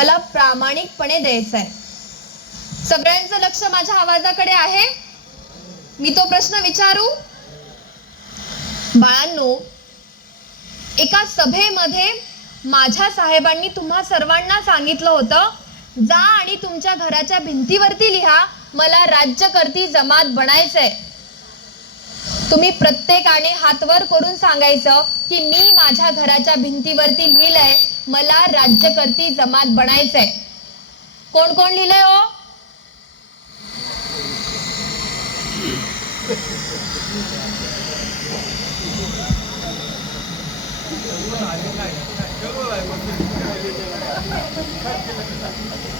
मला प्रामाणिकपणे द्यायचं आहे. सगळ्यांचं लक्ष माझ्या आवाजाकडे आहे. मी तो प्रश्न विचारू. बाळांनो, एका सभेमध्ये माझ्या साहेबांनी तुम्हा सर्वांना सांगितलं होतं, जा आणि तुमच्या घराच्या भिंतीवरती लिहा, मला राज्यकर्ती जमात बनायचंय. तुम्ही प्रत्येकाने हात वर करून सांगायचं की मी माझ्या घराच्या भिंतीवरती लिहिलंय, मला राज्यकर्ती जमात बनायचंय. कोण कोण लिहिलंय हो?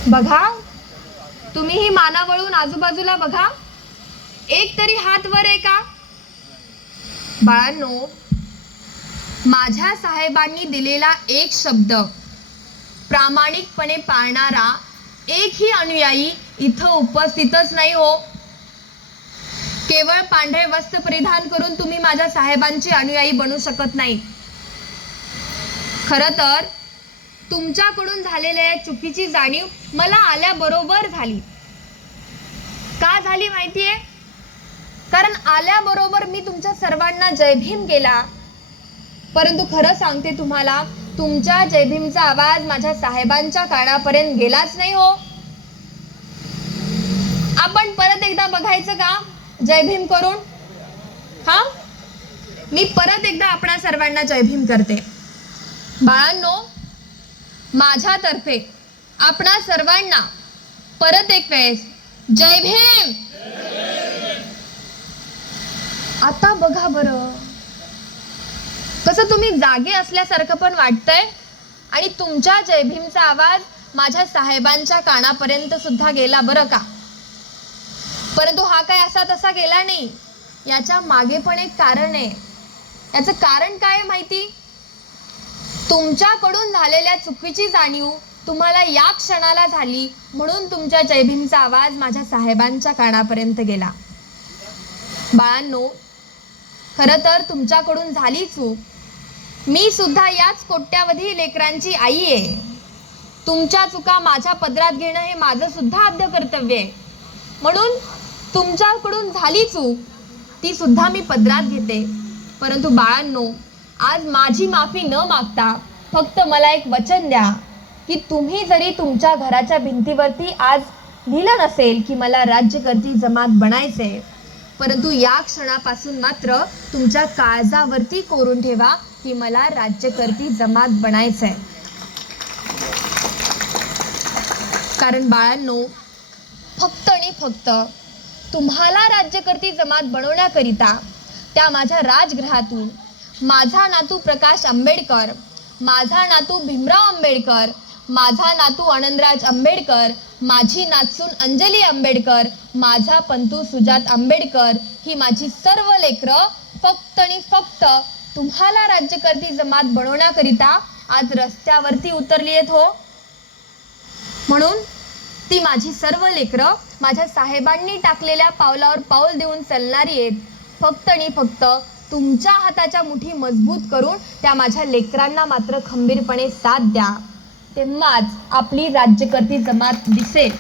बघा, तुम्ही ही माना वळून आजूबाजूला बघा. एक तरी हात वर आहे का? बाळांनो, माझ्या साहेबांनी दिलेला एक शब्द प्रामाणिकपणे पाळणारा एकही अनुयायी इथं उपस्थितच नाही हो. केवळ पांढरे वस्त्र परिधान करून तुम्ही माझ्या साहेबांचे अनुयायी बनू शकत नाही. खरं तर तुमच्याकडून झालेल्या या चुकीची जाणीव मला आल्याबरोबर झाली. का झाली माहितीये? कारण आल्याबरोबर मी तुमच्या सर्वांना जय भीम केला. परंतु खरं सांगते तुम्हाला, तुमच्या जय भीमचा आवाज माझ्या साहेबांच्या कानापर्यंत गेलाच नाही हो. आपण परत एकदा बघायचं का जय भीम करून? हा, मी परत एकदा आपणा सर्वांना जय भीम करते. बाळांनो, माझ्यातर्फे आपणा सर्वांना परत एक वेळेस जय भीम. आता बघा बरं, कसं तुम्ही जागे असल्यासारखं पण वाटतंय आणि तुमच्या जय भीमचा आवाज माझ्या साहेबांच्या कानापर्यंत सुद्धा गेला बरं का. परंतु हा काय असा तसा गेला नाही. याच्या मागे पण एक कारण आहे. याचं कारण काय आहे माहिती? तुमच्याकडून झालेल्या चुकीची जाणीव तुम्हाला या क्षणाला झाली, म्हणून तुमच्या जय भीमचा आवाज माझ्या साहेबांच्या कानापर्यंत गेला. बाळांनो, खरं तर तुमच्याकडून झाली चूक. मी सुद्धा याच कोट्यावधी लेकरांची आई आहे. तुमच्या चुका माझ्या पदरात घेणं हे माझं सुद्धा आद्य कर्तव्य आहे. म्हणून तुमच्याकडून झाली चूक, ती सुद्धा मी पदरात घेते. परंतु बाळांनो, आज माझी माफी न मागता फक्त मला एक वचन द्या की तुम्ही जरी तुमच्या घराच्या भिंतीवरती आज लिहिलं नसेल की मला राज्यकर्ती जमात बनायचे, परंतु या क्षणापासून मात्र तुमच्या काळजावरती कोरून ठेवा की मला राज्यकर्ती जमात बनायचंय. कारण बाळांनो, फक्त आणि फक्त तुम्हाला राज्यकर्ती जमात बनवण्याकरिता त्या माझ्या राजगृहातून माझा नातू प्रकाश आंबेडकर, माझा नातू भीमराव आंबेडकर, माझा नातू आनंदराज आंबेडकर, माझी नातसून अंजली आंबेडकर, माझा पंतू सुजात आंबेडकर, ही माझी सर्व लेकरं फक्त आणि फक्त तुम्हाला राज्यकर्ती जमात बनवण्याकरिता आज रस्त्यावरती उतरली आहेत हो. म्हणून ती माझी सर्व लेकरं माझ्या साहेबांनी टाकलेल्या पावलावर पाऊल देऊन चालणारी आहेत. फक्त आणि फक्त तुमच्या हाताच्या मुठी मजबूत करून त्या माझ्या लेकरांना मात्र खंबीरपणे साथ द्या, तेव्हाच आपली राज्यकर्ती जमात दिसेल.